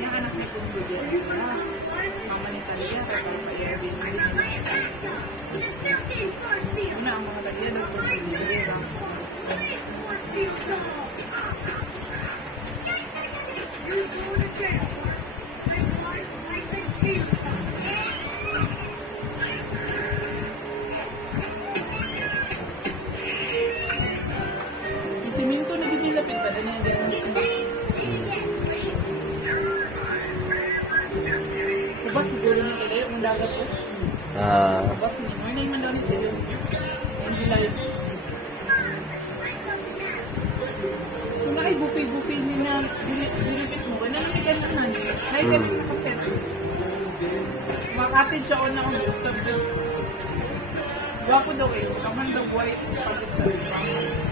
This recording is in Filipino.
Yung anak niya kung bigyan nila. Mama ni Talia, kaya pala sa Airbnb nila. Una, ang mga Talia daw kung bigyan. Siminto na ginilapit pa doon yung gano'n. Diba siguro na kaya yung dagat po? Diba siguro na yung daw ni Silo. Yung July. Kung na ay bupi-bupi niya na dilipit mo, wala naman ganun na. Dahil ganun nakaservice. Makatid siya on ako gusto. Gwapo daw eh. Kaman daw white. Pagod daw.